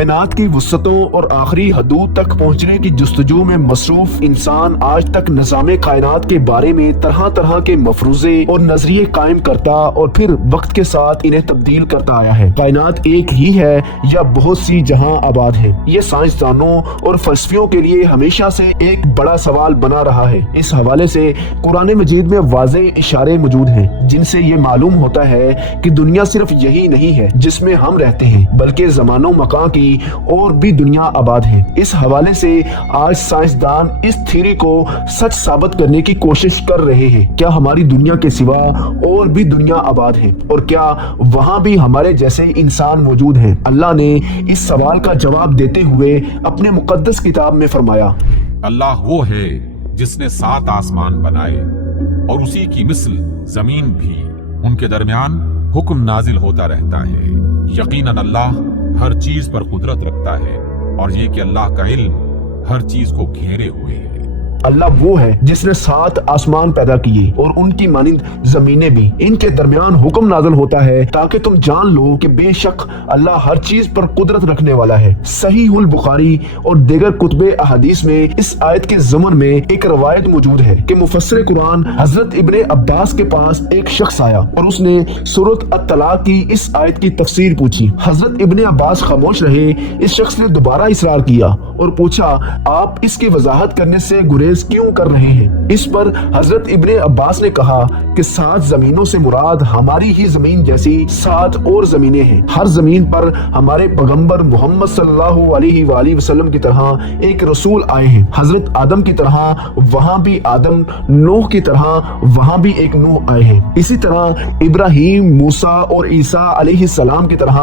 کائنات کی وسعتوں اور آخری حدود تک پہنچنے کی جستجو میں مصروف انسان آج تک نظام کائنات کے بارے میں طرح طرح کے مفروضے اور نظریے قائم کرتا اور پھر وقت کے ساتھ انہیں تبدیل کرتا آیا ہے۔ کائنات ایک ہی ہے یا بہت سی جہاں آباد ہے؟ یہ سائنسدانوں اور فلسفیوں کے لیے ہمیشہ سے ایک بڑا سوال بنا رہا ہے۔ اس حوالے سے قرآن مجید میں واضح اشارے موجود ہیں جن سے یہ معلوم ہوتا ہے کہ دنیا صرف یہی نہیں ہے جس میں ہم رہتے ہیں، بلکہ زمان و مکان کی اور بھی دنیا آباد ہے۔ اس حوالے سے آج سائنسدان اس تھیوری کو سچ ثابت کرنے کی کوشش کر رہے ہیں۔ کیا ہماری دنیا کے سوا اور بھی دنیا آباد ہے، اور کیا وہاں بھی ہمارے جیسے انسان موجود ہیں؟ اللہ نے اس سوال کا جواب دیتے ہوئے اپنے مقدس کتاب میں فرمایا، اللہ وہ ہے جس نے 7 آسمان بنائے اور اسی کی مثل زمین بھی، ان کے درمیان حکم نازل ہوتا رہتا ہے۔ یقیناً اللہ ہر چیز پر قدرت رکھتا ہے، اور یہ کہ اللہ کا علم ہر چیز کو گھیرے ہوئے ہے۔ اللہ وہ ہے جس نے 7 آسمان پیدا کیے اور ان کی مانند زمینیں بھی، ان کے درمیان حکم نازل ہوتا ہے تاکہ تم جان لو کہ بے شک اللہ ہر چیز پر قدرت رکھنے والا ہے۔ صحیح البخاری اور دیگر کتب احادیث میں اس آیت کے ضمن میں ایک روایت موجود ہے کہ مفسر قرآن حضرت ابن عباس کے پاس ایک شخص آیا اور اس نے سورۃ الطلاق کی اس آیت کی تفسیر پوچھی۔ حضرت ابن عباس خاموش رہے۔ اس شخص نے دوبارہ اصرار کیا اور پوچھا، آپ اس کی وضاحت کرنے سے گریز کیوں کر رہے ہیں؟ اس پر حضرت ابن عباس نے کہا کہ 7 زمینوں سے مراد ہماری ہی زمین جیسی 7 اور زمینیں ہیں۔ ہر زمین پر ہمارے پیغمبر محمد صلی اللہ علیہ وآلہ وسلم کی طرح ایک رسول آئے ہیں۔ حضرت آدم کی طرح وہاں بھی آدم، نوح کی طرح وہاں بھی ایک نوح آئے ہیں، اسی طرح ابراہیم، موسیٰ اور عیسیٰ علیہ السلام کی طرح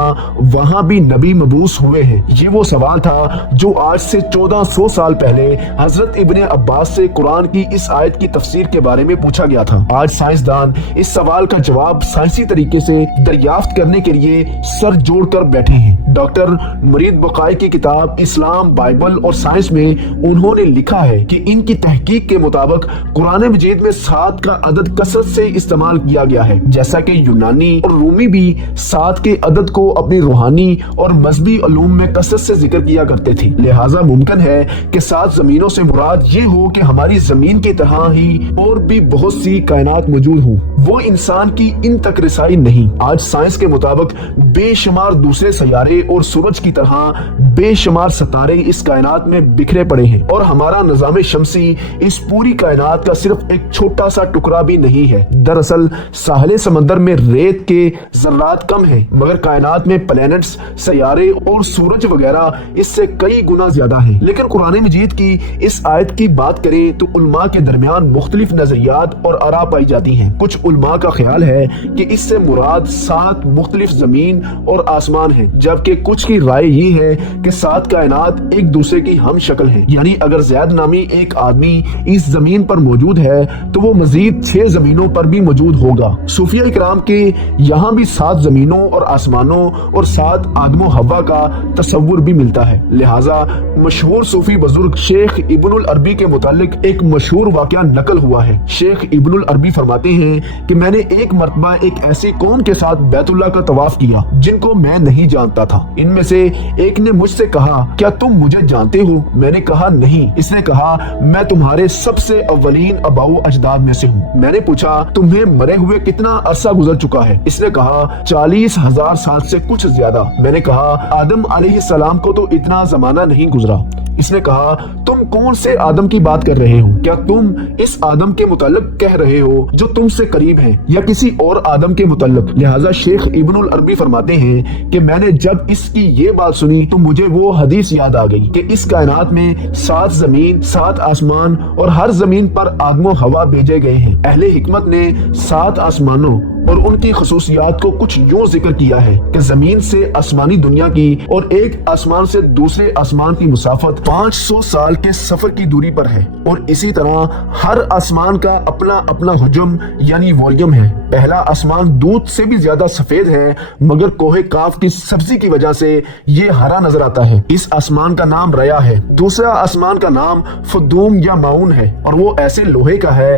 وہاں بھی نبی مبعوث ہوئے ہیں۔ یہ وہ سوال تھا جو آج سے 1400 سال پہلے حضرت ابن عباس سے قرآن کی اس آیت کی تفسیر کے بارے میں پوچھا گیا تھا۔ آج سائنسدان اس سوال کا جواب سائنسی طریقے سے دریافت کرنے کے لیے سر جوڑ کر بیٹھے ہیں۔ ڈاکٹر مرید بقائی کی کتاب اسلام، بائبل اور سائنس میں انہوں نے لکھا ہے کہ ان کی تحقیق کے مطابق قرآن مجید میں 7 کا عدد کثرت سے استعمال کیا گیا ہے، جیسا کہ یونانی اور رومی بھی 7 کے عدد کو اپنی روحانی اور مذہبی علوم میں کثرت سے ذکر کیا کرتے تھے۔ لہٰذا ممکن ہے کہ 7 زمینوں سے مراد یہ ہو کہ ہماری زمین کی طرح ہی اور بھی بہت سی کائنات موجود ہوں، وہ انسان کی ان تک رسائی نہیں۔ آج سائنس کے مطابق بے شمار دوسرے سیارے اور سورج کی طرح بے شمار ستارے اس کائنات میں بکھرے پڑے ہیں، اور ہمارا نظام شمسی اس پوری کائنات کا صرف ایک چھوٹا سا ٹکڑا بھی نہیں ہے۔ دراصل ساحل سمندر میں ریت کے ذرات کم ہیں، مگر کائنات میں پلینٹس، سیارے اور سورج وغیرہ اس سے کئی گنا زیادہ ہیں۔ لیکن قرآن مجید کی اس آیت کی بات کریں تو علماء کے درمیان مختلف نظریات اور آراء پائی جاتی ہیں۔ کچھ علماء کا خیال ہے کہ اس سے مراد 7 مختلف زمین اور آسمان ہیں، جبکہ کچھ کی رائے یہ ہے کہ 7 کائنات ایک دوسرے کی ہم شکل ہیں، یعنی اگر زید نامی ایک آدمی اس زمین پر موجود ہے تو وہ مزید 6 زمینوں پر بھی موجود ہوگا۔ صوفیہ اکرام کے یہاں بھی 7 زمینوں اور آسمانوں اور 7 آدم و حوا کا تصور بھی ملتا ہے۔ لہٰذا مشہور صوفی بزرگ شیخ ابن العربی کے متعلق ایک مشہور واقعہ نقل ہوا ہے۔ شیخ ابن العربی فرماتے ہیں کہ میں نے ایک مرتبہ ایک ایسی قوم کے ساتھ بیت اللہ کا طواف کیا جن کو میں نہیں جانتا تھا۔ ان میں سے ایک نے مجھ سے کہا، کیا تم مجھے جانتے ہو؟ میں نے کہا نہیں۔ اس نے کہا، میں تمہارے سب سے اولین آباء و اجداد میں سے ہوں۔ میں نے پوچھا، تمہیں مرے ہوئے کتنا عرصہ گزر چکا ہے؟ اس نے کہا، 40,000 سال سے کچھ زیادہ۔ میں نے کہا، آدم علیہ السلام کو تو اتنا زمانہ نہیں گزرا۔ اس نے کہا، تم کون سے آدم کی بات کر رہے ہو؟ کیا تم اس آدم کے متعلق کہہ رہے ہو جو تم سے قریب ہیں، یا کسی اور آدم کے متعلق؟ لہٰذا شیخ ابن العربی فرماتے ہیں کہ میں نے جب اس کی یہ بات سنی تو مجھے وہ حدیث یاد آ گئی کہ اس کائنات میں 7 زمین، 7 آسمان اور ہر زمین پر آدم و حوا بھیجے گئے ہیں۔ اہل حکمت نے 7 آسمانوں اور ان کی خصوصیات کو کچھ یوں ذکر کیا ہے کہ زمین سے آسمانی دنیا کی اور ایک آسمان سے دوسرے آسمان کی مسافت 500 سال کے سفر کی دوری پر ہے، اور اسی طرح ہر آسمان کا اپنا اپنا حجم یعنی والیوم ہے۔ پہلا آسمان دودھ سے بھی زیادہ سفید ہے، مگر کوہ کاف کی سبزی کی وجہ سے یہ ہرا نظر آتا ہے۔ اس آسمان کا نام ریا ہے۔ دوسرا آسمان کا نام فدوم یا معون ہے، اور وہ ایسے لوہے کا ہے